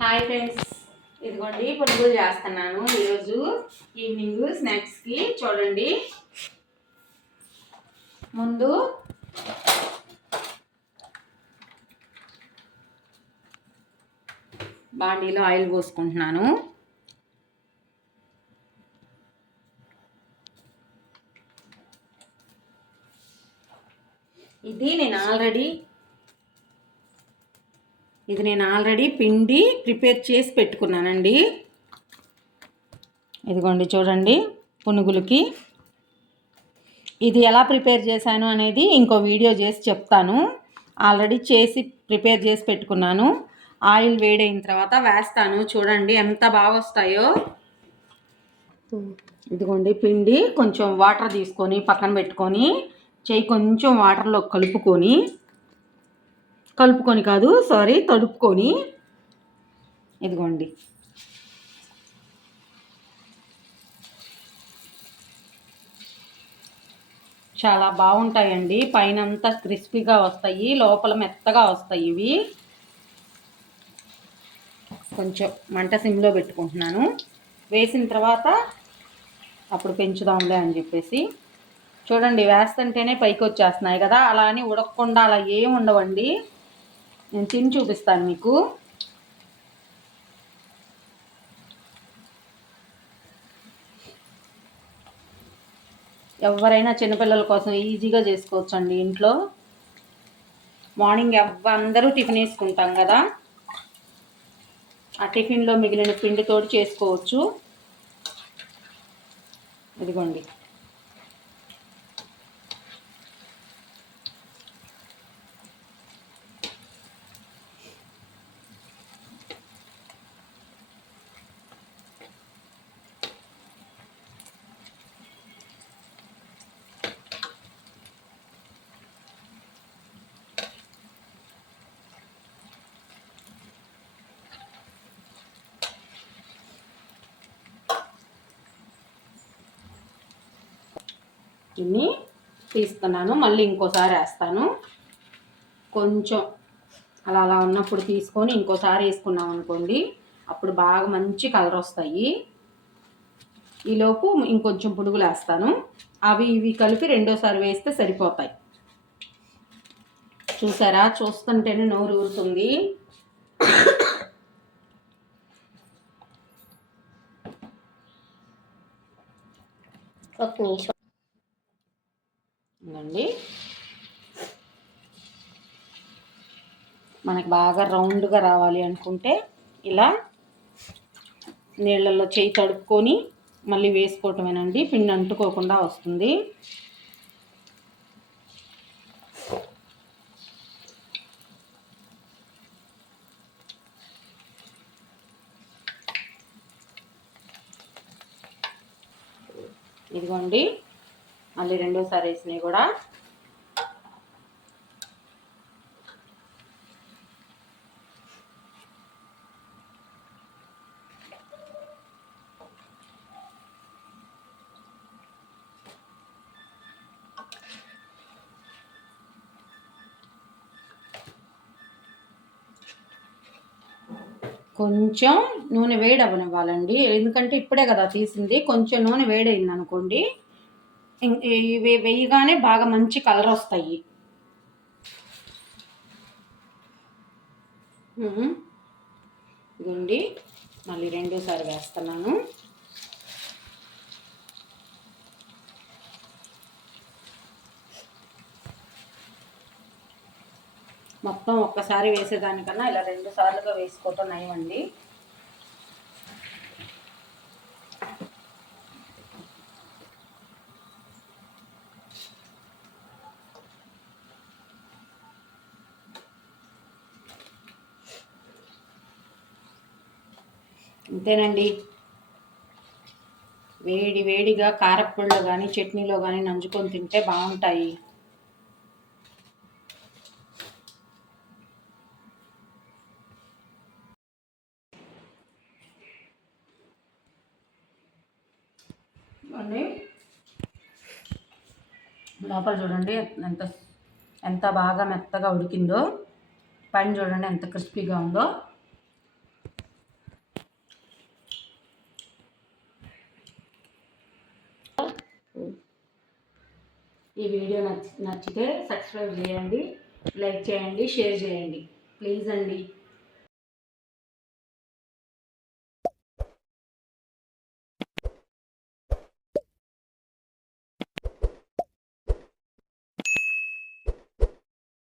Hi friends. ఇదిగోండి పునుగులు చేస్తున్నాను. ఈరోజు ఈవినింగ్ స్నాక్స్కి చూడండి. ముందు బాండీలో ఆయిల్ పోసుకుంటున్నాను. ఇది నేను ఆల్రెడీ ఇది నేను ఆల్రెడీ పిండి ప్రిపేర్ చేసి పెట్టుకున్నానండి. ఇదిగోండి చూడండి పునుగులకి. ఇది ఎలా ప్రిపేర్ చేశాను అనేది ఇంకో వీడియో చేసి చెప్తాను. ఆల్రెడీ చేసి ప్రిపేర్ చేసి పెట్టుకున్నాను. ఆయిల్ వేడైన తర్వాత వేస్తాను. చూడండి ఎంత బాగా వస్తాయో. ఇదిగోండి పిండి కొంచెం వాటర్ తీసుకొని పక్కన పెట్టుకొని చేయి కొంచెం వాటర్లో కలుపుకొని కలుపుకొని కాదు సారీ తడుపుకొని. ఇదిగోండి. చాలా బాగుంటాయండి. పైన అంతా క్రిస్పీగా వస్తాయి లోపల మెత్తగా వస్తాయి ఇవి. కొంచెం మంట సిమ్లో పెట్టుకుంటున్నాను. వేసిన తర్వాత అప్పుడు పెంచుదాంలే అని చెప్పేసి. చూడండి వేస్తుంటేనే పైకి వచ్చేస్తున్నాయి కదా అలా అని ఉడకకుండా అలా ఏం ఉండవండి. నేను తిని చూపిస్తాను మీకు. ఎవరైనా చిన్నపిల్లల కోసం ఈజీగా చేసుకోవచ్చు అండి ఇంట్లో. మార్నింగ్ ఎవ అందరూ టిఫిన్ వేసుకుంటాం కదా. ఆ టిఫిన్లో మిగిలిన పిండితోటి చేసుకోవచ్చు. ఇదిగోండి. ఇన్ని తీస్తున్నాను. మళ్ళీ ఇంకోసారి వేస్తాను. కొంచెం అలా అలా ఉన్నప్పుడు తీసుకొని ఇంకోసారి వేసుకున్నాం అనుకోండి అప్పుడు బాగా మంచి కలర్ వస్తాయి. ఈలోపు ఇంకొంచెం పునుగులు వేస్తాను. అవి ఇవి కలిపి రెండోసారి వేస్తే సరిపోతాయి. చూసారా? చూస్తుంటేనే నోరు ఊరుతుంది. ఒక నిమిషం. ఇదండి మనకి బాగా రౌండ్గా రావాలి అనుకుంటే ఇలా నీళ్ళల్లో చేయి తడుపుకొని మళ్ళీ వేసుకోవటమేనండి. పిండి అంటుకోకుండా వస్తుంది. ఇదిగోండి. మళ్ళీ రెండోసారి వేసినవి కూడా కొంచెం నూనె వేడి అవ్వనివ్వాలండి ఎందుకంటే ఇప్పుడే కదా తీసింది. కొంచెం నూనె వేడైంది అనుకోండి ఇవి వేయగానే బాగా మంచి కలర్ వస్తాయి. గుండి మళ్ళీ రెండోసారి వేస్తున్నాను. మొత్తం ఒక్కసారి వేసేదానికన్నా ఇలా రెండు సార్లుగా వేసుకోవటం నయమండి. అంతేనండి. వేడి వేడిగా కారప్పొడిలో కానీ చట్నీలో కానీ నంజుకొని తింటే బాగుంటాయి. అండి లోపల చూడండి ఎంత ఎంత బాగా మెత్తగా ఉడికిందో. పైన చూడండి ఎంత క్రిస్పీగా ఉందో. ఈ వీడియో నచ్చితే సబ్స్క్రైబ్ చేయండి లైక్ చేయండి షేర్ చేయండి. ప్లీజ్ అండి.